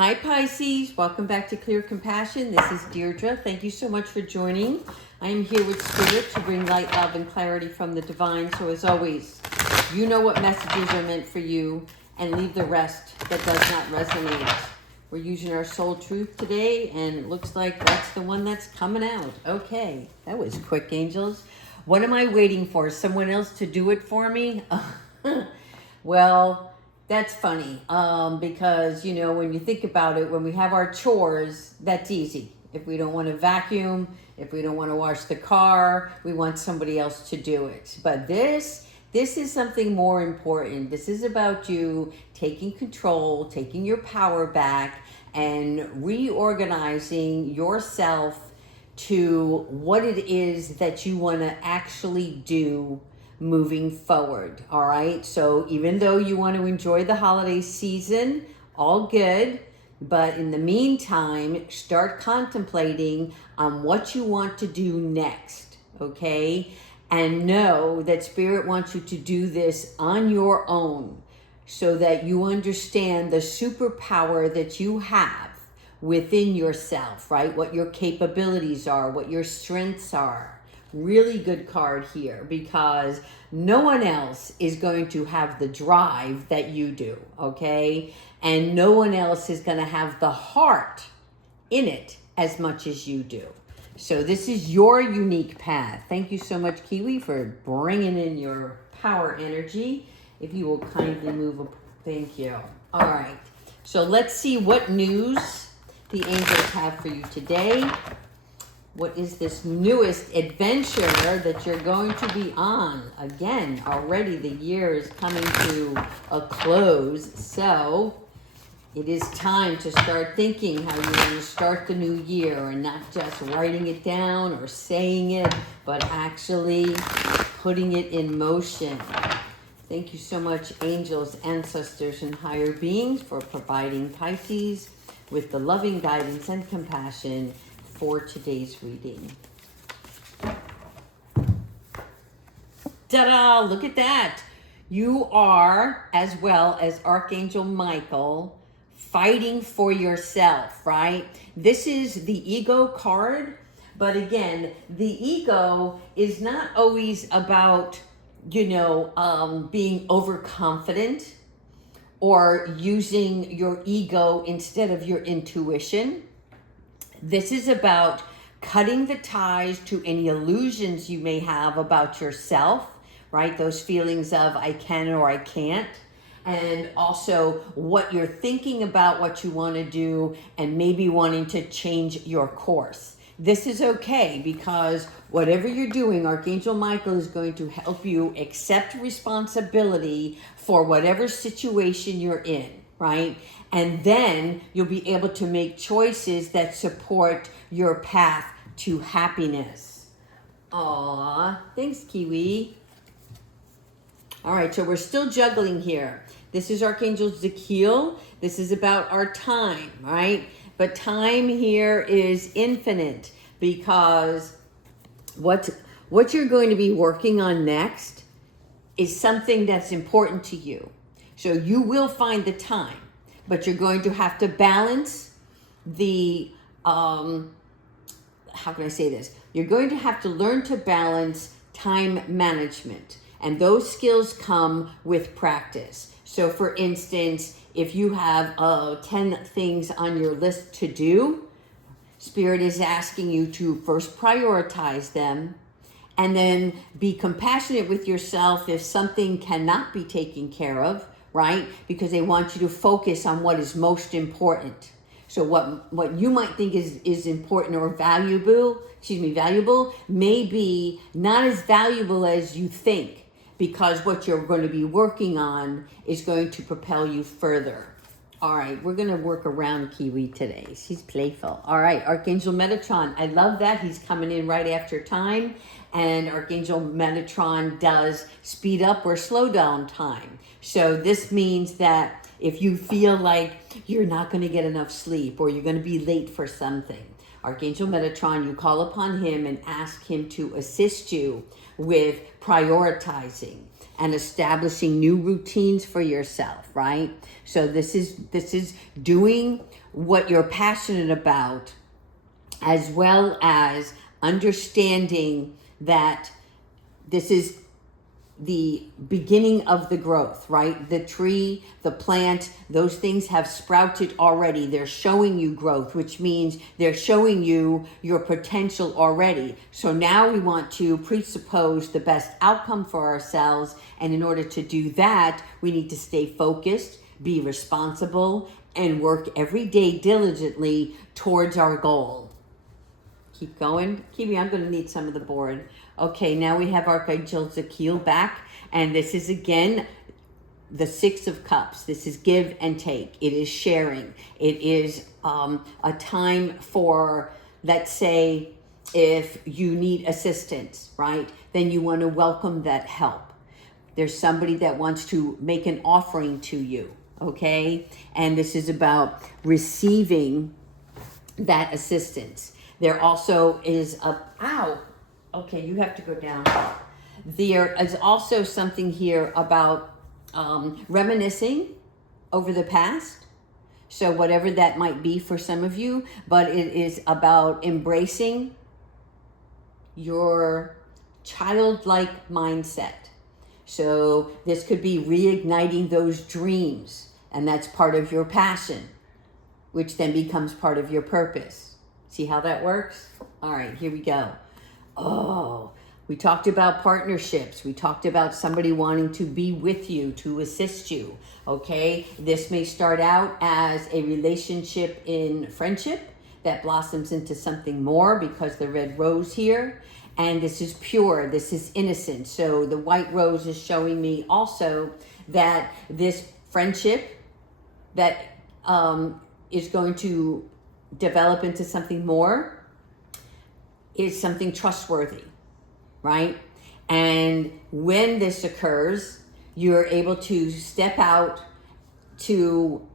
Hi Pisces, welcome back to Clear Compassion. This is Deirdre. Thank you so much for joining. I am here with Spirit to bring light, love, and clarity from the divine. So as always, you know what messages are meant for you and leave the rest that does not resonate. We're using our soul truth today and it looks like that's the one that's coming out. Okay, that was quick, angels. What am I waiting for? Someone else to do it for me? Well, that's funny, because, you know, when you think about it, when we have our chores, that's easy. If we don't want to vacuum, if we don't want to wash the car, we want somebody else to do it. But this is something more important. This is about you taking control, taking your power back, and reorganizing yourself to what it is that you want to actually do moving forward. All right, so even though you want to enjoy the holiday season, all good, but in the meantime, start contemplating on what you want to do next. Okay, and know that Spirit wants you to do this on your own so that you understand the superpower that you have within yourself, right? What your capabilities are, what your strengths are. Really good card here, because no one else is going to have the drive that you do, okay? And no one else is going to have the heart in it as much as you do. So this is your unique path. Thank you so much, Kiwi, for bringing in your power energy. If you will kindly move up. Thank you. All right. So let's see what news the angels have for you today. What is this newest adventure that you're going to be on? Again, already the year is coming to a close, so it is time to start thinking how you want to start the new year, and not just writing it down or saying it, but actually putting it in motion. Thank you so much, angels, ancestors, and higher beings, for providing Pisces with the loving guidance and compassion for today's reading. Ta-da! Look at that. You are, as well as Archangel Michael, fighting for yourself, right? This is the ego card, but again, the ego is not always about, being overconfident or using your ego instead of your intuition. This is about cutting the ties to any illusions you may have about yourself, right? Those feelings of I can or I can't. And also what you're thinking about what you want to do and maybe wanting to change your course. This is okay, because whatever you're doing, Archangel Michael is going to help you accept responsibility for whatever situation you're in, right? And then you'll be able to make choices that support your path to happiness. Aw, thanks, Kiwi. All right, so we're still juggling here. This is Archangel Zakiel. This is about our time, right? But time here is infinite, because what you're going to be working on next is something that's important to you. So you will find the time, but you're going to have to balance the, how can I say this? You're going to have to learn to balance time management. And those skills come with practice. So for instance, if you have 10 things on your list to do, Spirit is asking you to first prioritize them, and then be compassionate with yourself if something cannot be taken care of, right? Because they want you to focus on what is most important. So what you might think is important or valuable may be not as valuable as you think, because what you're going to be working on is going to propel you further. All right, we're going to work around Kiwi today. She's playful. All right, Archangel Metatron. I love that. He's coming in right after time. And Archangel Metatron does speed up or slow down time. So this means that if you feel like you're not going to get enough sleep or you're going to be late for something, Archangel Metatron, you call upon him and ask him to assist you with prioritizing. and establishing new routines for yourself, right? So this is doing what you're passionate about, as well as understanding that this is the beginning of the growth, right? The tree, the plant, those things have sprouted already. They're showing you growth, which means they're showing you your potential already. So now we want to presuppose the best outcome for ourselves. And in order to do that, we need to stay focused, be responsible, and work every day diligently towards our goal. Keep going. Kiwi, I'm going to need some of the board. Okay, now we have Archangel Zakiel back, and this is again the Six of Cups. This is give and take. It is sharing. It is a time for, let's say, if you need assistance, right? Then you want to welcome that help. There's somebody that wants to make an offering to you, okay? And this is about receiving that assistance. There also is okay, you have to go down. There is also something here about reminiscing over the past. So whatever that might be for some of you, but it is about embracing your childlike mindset. So this could be reigniting those dreams, and that's part of your passion, which then becomes part of your purpose. See how that works? All right, here we go. Oh, we talked about partnerships. We talked about somebody wanting to be with you, to assist you, okay? This may start out as a relationship in friendship that blossoms into something more because the red rose here. And this is pure, this is innocent. So the white rose is showing me also that this friendship that is going to develop into something more is something trustworthy, right? And when this occurs, you're able to step out to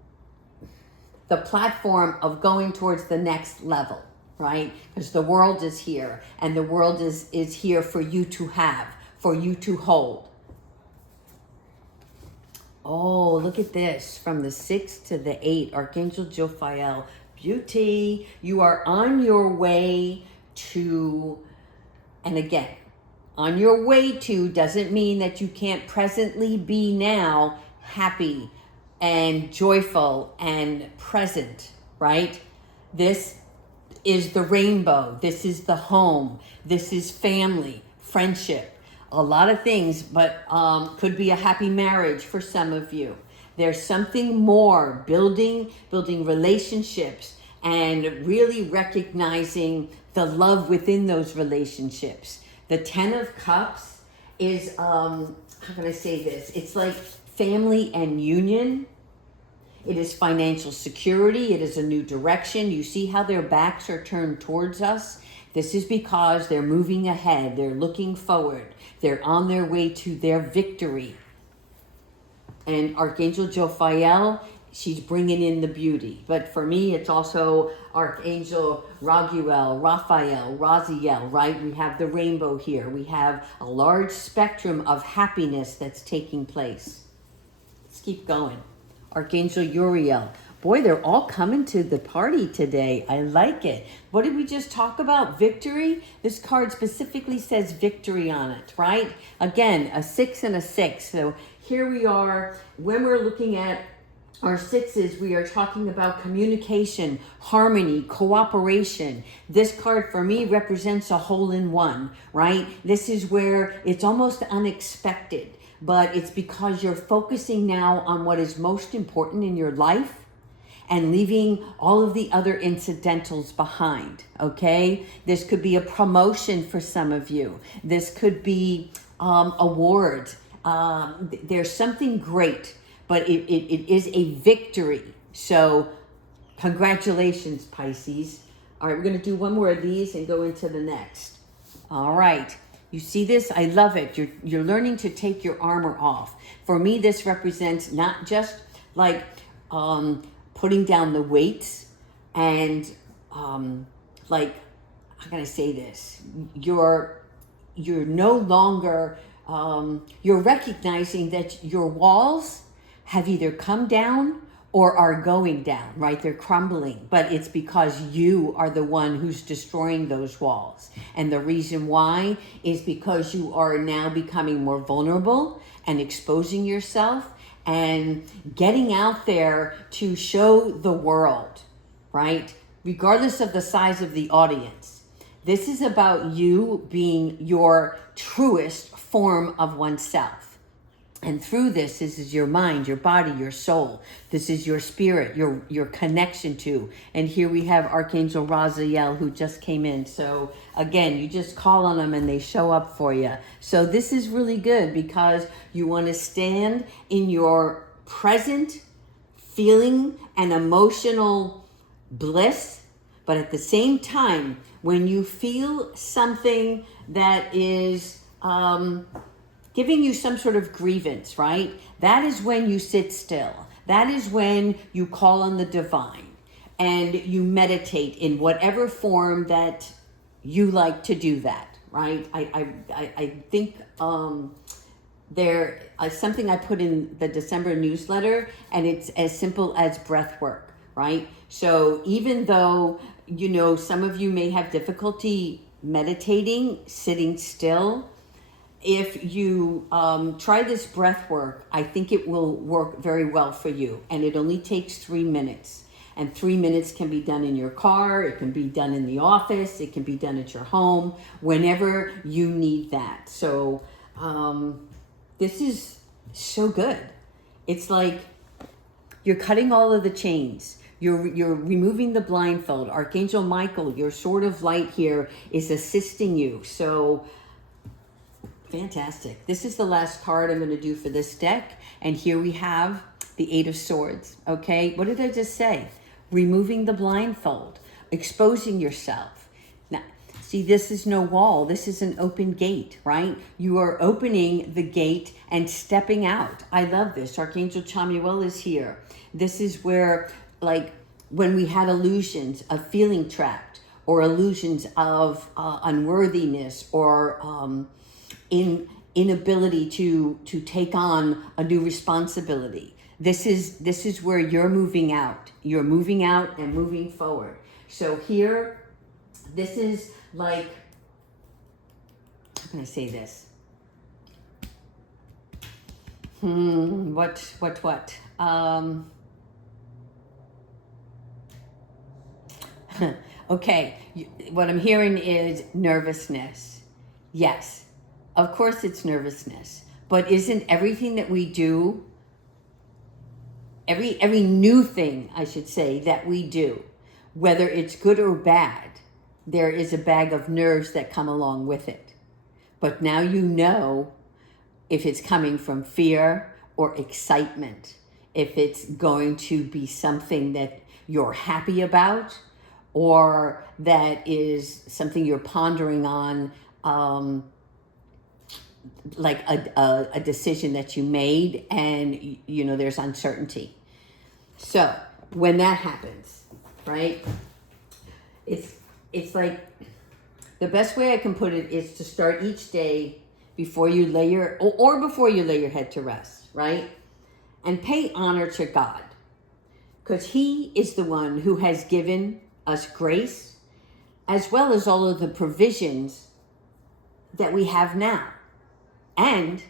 the platform of going towards the next level, right? Because the world is here, and the world is here for you to have, for you to hold. Oh, look at this. From the 6 to the 8, Archangel Jophiel. Beauty. You are on your way to, and again, on your way to doesn't mean that you can't presently be now happy and joyful and present, right? This is the rainbow. This is the home. This is family, friendship, a lot of things, but could be a happy marriage for some of you. There's something more, building relationships and really recognizing the love within those relationships. The 10 of Cups is, how can I say this? It's like family and union. It is financial security. It is a new direction. You see how their backs are turned towards us? This is because they're moving ahead. They're looking forward. They're on their way to their victory. And Archangel Jophiel, she's bringing in the beauty. But for me, it's also Archangel Raziel, right? We have the rainbow here. We have a large spectrum of happiness that's taking place. Let's keep going. Archangel Uriel. Boy, they're all coming to the party today. I like it. What did we just talk about? Victory? This card specifically says victory on it, right? Again, a 6 and a 6. So here we are. When we're looking at our 6s, we are talking about communication, harmony, cooperation. This card for me represents a hole-in-one, right? This is where it's almost unexpected, but it's because you're focusing now on what is most important in your life and leaving all of the other incidentals behind, okay? This could be a promotion for some of you. This could be awards. There's something great, but it is a victory. So congratulations, Pisces. All right, we're going to do one more of these and go into the next. All right. You see this? I love it. You're learning to take your armor off. For me, this represents not just like putting down the weights and like, how can I say this? You're no longer you're recognizing that your walls have either come down or are going down, right? They're crumbling, but it's because you are the one who's destroying those walls. And the reason why is because you are now becoming more vulnerable and exposing yourself and getting out there to show the world, right? Regardless of the size of the audience. This is about you being your truest form of oneself. And through this is your mind, your body, your soul. This is your spirit, your connection to. And here we have Archangel Raziel who just came in. So again, you just call on them and they show up for you. So this is really good because you want to stand in your present feeling and emotional bliss. But at the same time, when you feel something that is giving you some sort of grievance, right? That is when you sit still. That is when you call on the divine and you meditate in whatever form that you like to do that, right? I think there is something I put in the December newsletter, and it's as simple as breath work, right? So even though, you know, some of you may have difficulty meditating, sitting still, if you try this breath work, I think it will work very well for you. And it only takes 3 minutes. And 3 minutes can be done in your car. It can be done in the office. It can be done at your home, whenever you need that. So this is so good. It's like you're cutting all of the chains. You're removing the blindfold. Archangel Michael, your sword of light here, is assisting you. So fantastic. This is the last card I'm going to do for this deck. And here we have the Eight of Swords. Okay. What did I just say? Removing the blindfold, exposing yourself. Now, see, this is no wall. This is an open gate, right? You are opening the gate and stepping out. I love this. Archangel Chamuel is here. This is where, like, when we had illusions of feeling trapped or illusions of unworthiness or inability to take on a new responsibility. This is where you're moving out. You're moving out and moving forward. So here, this is like, how can I say this? What? Okay, what I'm hearing is nervousness. Yes. Of course it's nervousness, but isn't everything that we do, every new thing, I should say, that we do, whether it's good or bad, there is a bag of nerves that come along with it. But now you know if it's coming from fear or excitement, if it's going to be something that you're happy about, or that is something you're pondering on, like a decision that you made, and you know there's uncertainty. So when that happens, right, it's like, the best way I can put it is to start each day before you lay your before you lay your head to rest, right, and pay honor to God, because He is the one who has given us grace as well as all of the provisions that we have now, and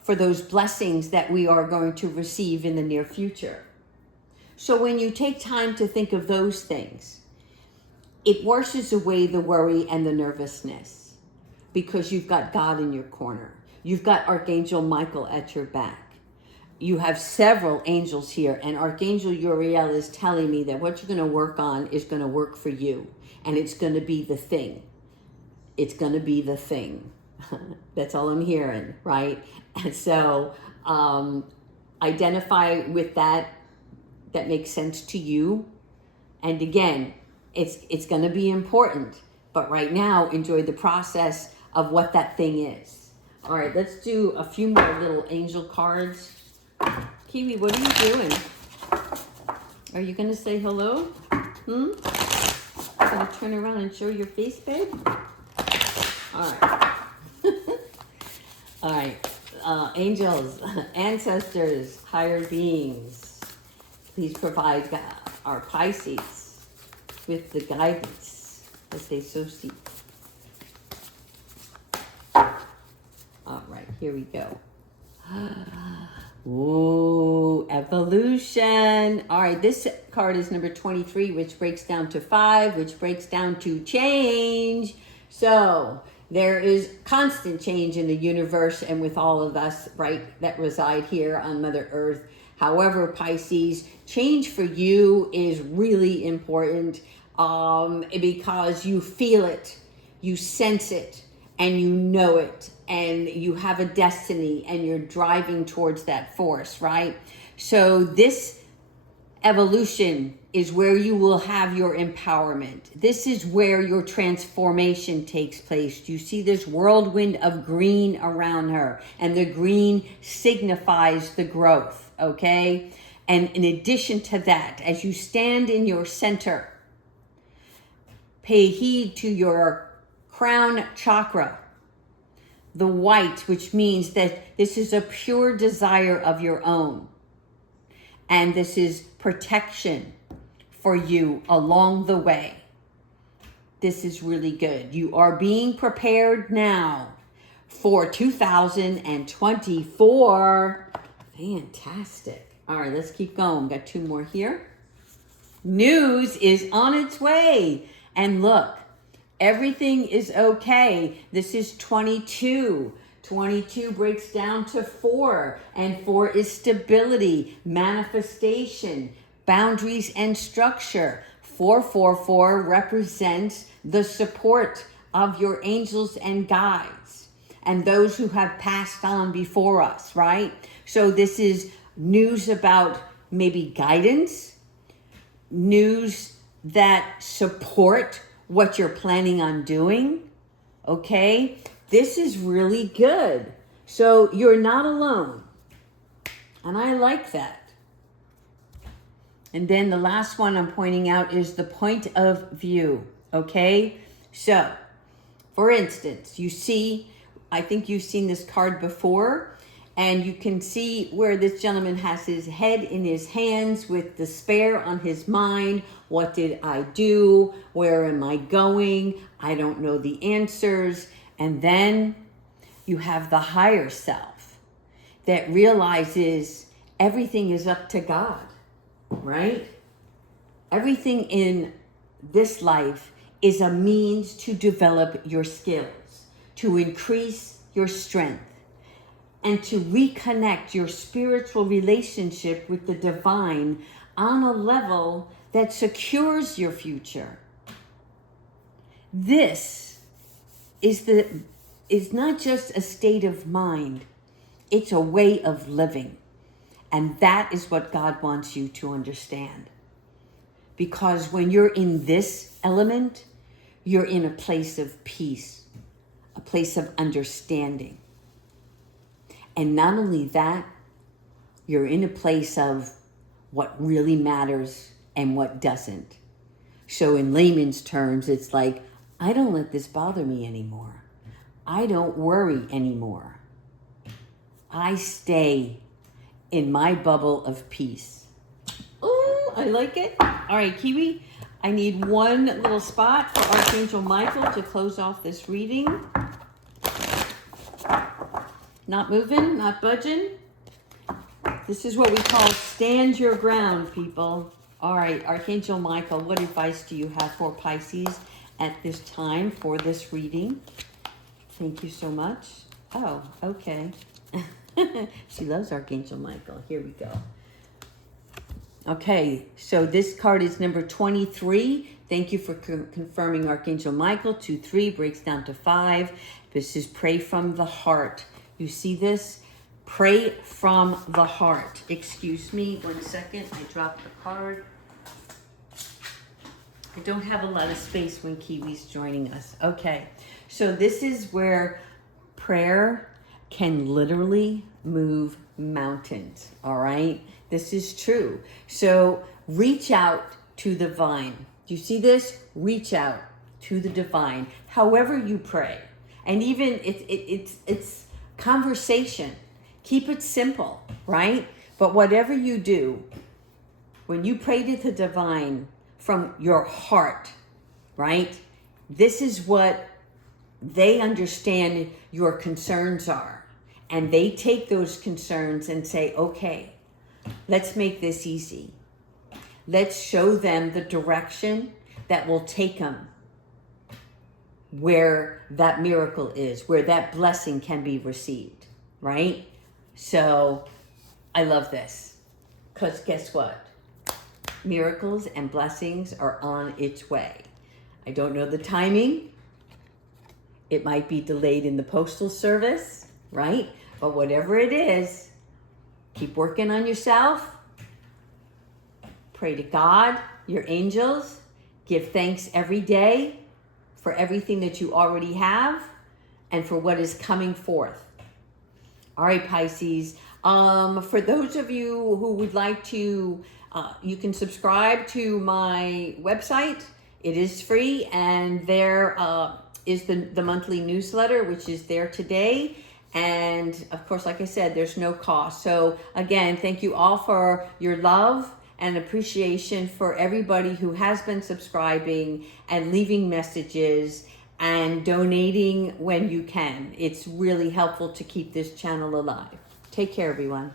for those blessings that we are going to receive in the near future. So when you take time to think of those things, it washes away the worry and the nervousness, because you've got God in your corner. You've got Archangel Michael at your back. You have several angels here, and Archangel Uriel is telling me that what you're going to work on is going to work for you, and it's going to be the thing. It's going to be the thing. That's all I'm hearing, right? And so identify with that makes sense to you. And again, it's going to be important, but right now enjoy the process of what that thing is. All right, let's do a few more little angel cards. Kiwi, what are you doing? Are you going to say hello? Going to turn around and show your face, babe? All right. All right. Angels, ancestors, higher beings, please provide our Pisces with the guidance as they so seek. All right, here we go. Ooh, evolution. All right, this card is number 23, which breaks down to 5, which breaks down to change. So there is constant change in the universe and with all of us, right, that reside here on Mother Earth. However, Pisces, change for you is really important because you feel it, you sense it, and you know it, and you have a destiny, and you're driving towards that force, right? So this evolution is where you will have your empowerment. This is where your transformation takes place. You see this whirlwind of green around her, and the green signifies the growth, okay? And in addition to that, as you stand in your center, pay heed to your crown chakra, the white, which means that this is a pure desire of your own. And this is protection for you along the way. This is really good. You are being prepared now for 2024. Fantastic. All right, let's keep going. Got 2 more here. News is on its way. And look, everything is okay. This is 22. 22 breaks down to 4, and 4 is stability, manifestation, boundaries, and structure. 444 represents the support of your angels and guides and those who have passed on before us, right? So this is news about maybe guidance, news that support what you're planning on doing, okay? This is really good. So you're not alone. And I like that. And then the last one I'm pointing out is the point of view, okay? So, for instance, you see, I think you've seen this card before, and you can see where this gentleman has his head in his hands with despair on his mind. What did I do? Where am I going? I don't know the answers. And then you have the higher self that realizes everything is up to God, right? Everything in this life is a means to develop your skills, to increase your strength, and to reconnect your spiritual relationship with the divine on a level that secures your future. This is not just a state of mind, it's a way of living. And that is what God wants you to understand. Because when you're in this element, you're in a place of peace, a place of understanding. And not only that, you're in a place of what really matters and what doesn't. So in layman's terms, it's like, I don't let this bother me anymore. I don't worry anymore. I stay in my bubble of peace. Oh, I like it. All right, Kiwi, I need one little spot for Archangel Michael to close off this reading. Not moving, not budging. This is what we call stand your ground, people. All right, Archangel Michael, what advice do you have for Pisces at this time for this reading? Thank you so much. Oh, okay. She loves Archangel Michael. Here we go. Okay, so this card is number 23. Thank you for confirming Archangel Michael. 2-3 breaks down to 5. This is pray from the heart. You see this? Pray from the heart. Excuse me, 1 second. I dropped the card. I don't have a lot of space when Kiwi's joining us. Okay, so this is where prayer can literally move mountains, all right? This is true. So reach out to the divine. Do you see this? Reach out to the divine, however you pray. And even it's conversation. Keep it simple, right? But whatever you do, when you pray to the divine from your heart, right? This is what they understand your concerns are. And they take those concerns and say, okay, let's make this easy. Let's show them the direction that will take them where that miracle is, where that blessing can be received, right? So I love this, because guess what? Miracles and blessings are on its way. I don't know the timing. It might be delayed in the postal service, right? But whatever it is, keep working on yourself. Pray to God, your angels. Give thanks every day for everything that you already have and for what is coming forth. All right, Pisces. For those of you who would like to, you can subscribe to my website. It is free, and there is the monthly newsletter, which is there today. And of course, like I said, there's no cost. So again, thank you all for your love and appreciation for everybody who has been subscribing and leaving messages and donating when you can. It's really helpful to keep this channel alive. Take care, everyone.